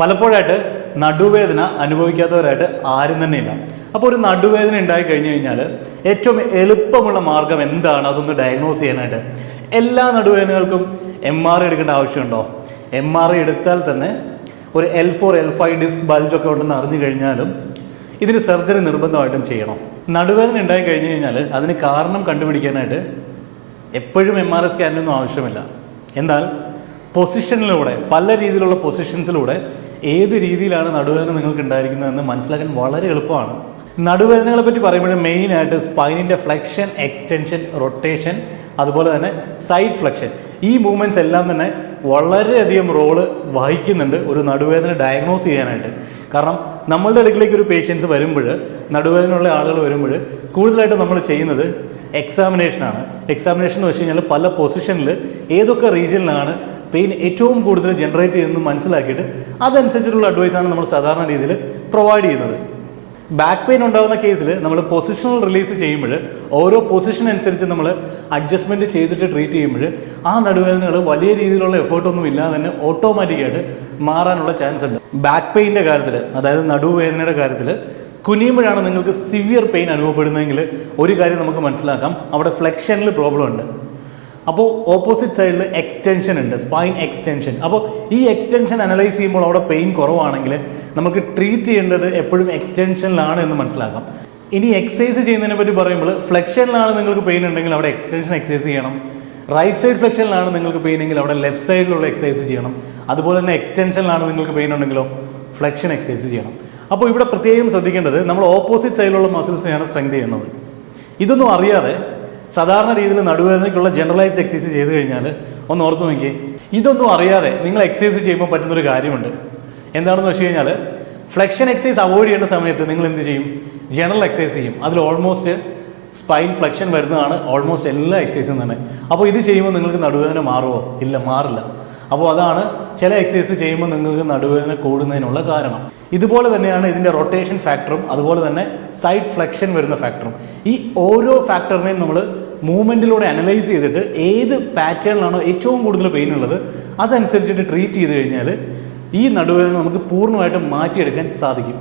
പലപ്പോഴായിട്ട് നടുവേദന അനുഭവിക്കാത്തവരായിട്ട് ആരും തന്നെ ഇല്ല അപ്പോൾ ഒരു നടുവേദന ഉണ്ടായി കഴിഞ്ഞു കഴിഞ്ഞാൽ ഏറ്റവും എളുപ്പമുള്ള മാർഗം എന്താണ്? അതൊന്ന് ഡയഗ്നോസ് ചെയ്യാനായിട്ട്. എല്ലാ നടുവേദനകൾക്കും എം ആർ ഐ എടുക്കേണ്ട ആവശ്യമുണ്ടോ? എം ആർ ഐ എടുത്താൽ തന്നെ ഒരു L four L five disc ബൾജൊക്കെ ഉണ്ടെന്ന് അറിഞ്ഞു കഴിഞ്ഞാലും ഇതിന് സർജറി നിർബന്ധമായിട്ടും ചെയ്യണം. നടുവേദന ഉണ്ടായി കഴിഞ്ഞു കഴിഞ്ഞാൽ അതിന് കാരണം കണ്ടുപിടിക്കാനായിട്ട് എപ്പോഴും എം ആർ ഐ സ്കാനിനൊന്നും ആവശ്യമില്ല. എന്നാൽ പൊസിഷനിലൂടെ പല രീതിയിലുള്ള പൊസിഷൻസിലൂടെ ഏത് രീതിയിലാണ് നടുവേദന നിങ്ങൾക്ക് ഉണ്ടായിരിക്കുന്നതെന്ന് മനസ്സിലാക്കാൻ വളരെ എളുപ്പമാണ്. നടുവേദനകളെ പറ്റി പറയുമ്പോൾ മെയിനായിട്ട് സ്പൈനിന്റെ ഫ്ലെക്ഷൻ എക്സ്റ്റെൻഷൻ റൊട്ടേഷൻ അതുപോലെ തന്നെ സൈഡ് ഫ്ലെക്ഷൻ ഈ മൂവ്മെന്റ്സ് എല്ലാം തന്നെ വളരെയധികം റോൾ വഹിക്കുന്നുണ്ട് ഒരു നടുവേദന ഡയഗ്നോസ് ചെയ്യാനായിട്ട്. കാരണം നമ്മളുടെ അടുക്കിലേക്ക് ഒരു പേഷ്യൻസ് വരുമ്പോൾ നടുവേദനയുള്ള ആളുകൾ വരുമ്പോൾ കൂടുതലായിട്ട് നമ്മൾ ചെയ്യുന്നത് എക്സാമിനേഷനാണ് എക്സാമിനേഷൻ എന്ന് വെച്ച് കഴിഞ്ഞാൽ പല പൊസിഷനിൽ ഏതൊക്കെ റീജിയനിലാണ് പെയിൻ ഏറ്റവും കൂടുതൽ ജനറേറ്റ് ചെയ്യുന്നത് മനസ്സിലാക്കിയിട്ട് അതനുസരിച്ചിട്ടുള്ള അഡ്വൈസാണ് നമ്മൾ സാധാരണ രീതിയിൽ പ്രൊവൈഡ് ചെയ്യുന്നത്. ബാക്ക് പെയിൻ ഉണ്ടാകുന്ന കേസിൽ നമ്മൾ പൊസിഷണൽ റിലീസ് ചെയ്യുമ്പോൾ ഓരോ പൊസിഷൻ അനുസരിച്ച് നമ്മൾ അഡ്ജസ്റ്റ്മെന്റ് ചെയ്തിട്ട് ട്രീറ്റ് ചെയ്യുമ്പോൾ ആ നടുവേദനകൾ വലിയ രീതിയിലുള്ള എഫേർട്ടൊന്നും ഇല്ലാതെ തന്നെ ഓട്ടോമാറ്റിക്കായിട്ട് മാറാനുള്ള ചാൻസ് ഉണ്ട്. ബാക്ക് പെയിന്റെ കാര്യത്തിൽ അതായത് നടുവേദനയുടെ കാര്യത്തിൽ കുനിയുമ്പോഴാണ് നിങ്ങൾക്ക് സിവിയർ പെയിൻ അനുഭവപ്പെടുന്നതെങ്കിൽ ഒരു കാര്യം നമുക്ക് മനസ്സിലാക്കാം. അവിടെ ഫ്ലെക്ഷനിൽ പ്രോബ്ലം ഉണ്ട്. അപ്പോൾ ഓപ്പോസിറ്റ് സൈഡിൽ എക്സ്റ്റൻഷൻ ഉണ്ട് സ്പൈൻ എക്സ്റ്റൻഷൻ അപ്പോൾ ഈ എക്സ്റ്റൻഷൻ അനലൈസ് ചെയ്യുമ്പോൾ അവിടെ പെയിൻ കുറവാണെങ്കിൽ നമുക്ക് ട്രീറ്റ് ചെയ്യേണ്ടത് എപ്പോഴും എക്സ്റ്റൻഷനിലാണ് എന്ന് മനസ്സിലാക്കാം. ഇനി എക്സസൈസ് ചെയ്യുന്നതിനെ പറ്റി പറയുമ്പോൾ ഫ്ലെക്ഷനിലാണ് നിങ്ങൾക്ക് പെയിൻ ഉണ്ടെങ്കിൽ അവിടെ എക്സ്റ്റൻഷൻ എക്സസൈസ് ചെയ്യണം. റൈറ്റ് സൈഡ് ഫ്ലെക്ഷനിലാണ് നിങ്ങൾക്ക് പെയിൻ എങ്കിൽ അവിടെ ലെഫ്റ്റ് സൈഡിലുള്ള എക്സസൈസ് ചെയ്യണം. അതുപോലെ തന്നെ എക്സ്റ്റൻഷനിലാണ് നിങ്ങൾക്ക് പെയിൻ ഉണ്ടെങ്കിലോ ഫ്ലെക്ഷൻ എക്സസൈസ് ചെയ്യണം. അപ്പോൾ ഇവിടെ പ്രത്യേകം ശ്രദ്ധിക്കേണ്ടത് നമ്മൾ ഓപ്പോസിറ്റ് സൈഡിലുള്ള മസിൽസിനെയാണ് സ്ട്രെങ്ത് ചെയ്യുന്നത്. ഇതൊന്നും അറിയാതെ സാധാരണ രീതിയിൽ നടുവേദനയ്ക്കുള്ള ജനറലൈസ്ഡ് എക്സസൈസ് ചെയ്ത് കഴിഞ്ഞാൽ ഒന്ന് ഓർത്ത് നോക്കി ഇതൊന്നും അറിയാതെ നിങ്ങൾ എക്സസൈസ് ചെയ്യുമ്പോൾ പറ്റുന്നൊരു കാര്യമുണ്ട്. എന്താണെന്ന് വെച്ച് കഴിഞ്ഞാൽ ഫ്ലെക്ഷൻ എക്സസൈസ് അവോയ്ഡ് ചെയ്യുന്ന സമയത്ത് നിങ്ങൾ എന്ത് ചെയ്യും? ജനറൽ എക്സസൈസ് ചെയ്യും. അതിൽ ഓൾമോസ്റ്റ് സ്പൈൻ ഫ്ലെക്ഷൻ വരുന്നതാണ് ഓൾമോസ്റ്റ് എല്ലാ എക്സസൈസും തന്നെ. അപ്പോൾ ഇത് ചെയ്യുമ്പോൾ നിങ്ങൾക്ക് നടുവേദന മാറുമോ ഇല്ല മാറില്ല. അപ്പോൾ അതാണ് ചില എക്സസൈസ് ചെയ്യുമ്പോൾ നിങ്ങൾക്ക് നടുവേദന കൂടുന്നതിനുള്ള കാരണം. ഇതുപോലെ തന്നെയാണ് ഇതിന്റെ റൊട്ടേഷൻ ഫാക്ടറും അതുപോലെ തന്നെ സൈഡ് ഫ്ലെക്ഷൻ വരുന്ന ഫാക്ടറും ഈ ഓരോ ഫാക്ടറിനെയും നമ്മൾ മൂവ്മെന്റിലൂടെ അനലൈസ് ചെയ്തിട്ട് ഏത് പാറ്റേണിലാണോ ഏറ്റവും കൂടുതൽ പെയിൻ ഉള്ളത് അതനുസരിച്ചിട്ട് ട്രീറ്റ് ചെയ്ത് കഴിഞ്ഞാൽ ഈ നടുവേദന നമുക്ക് പൂർണമായിട്ടും മാറ്റിയെടുക്കാൻ സാധിക്കും.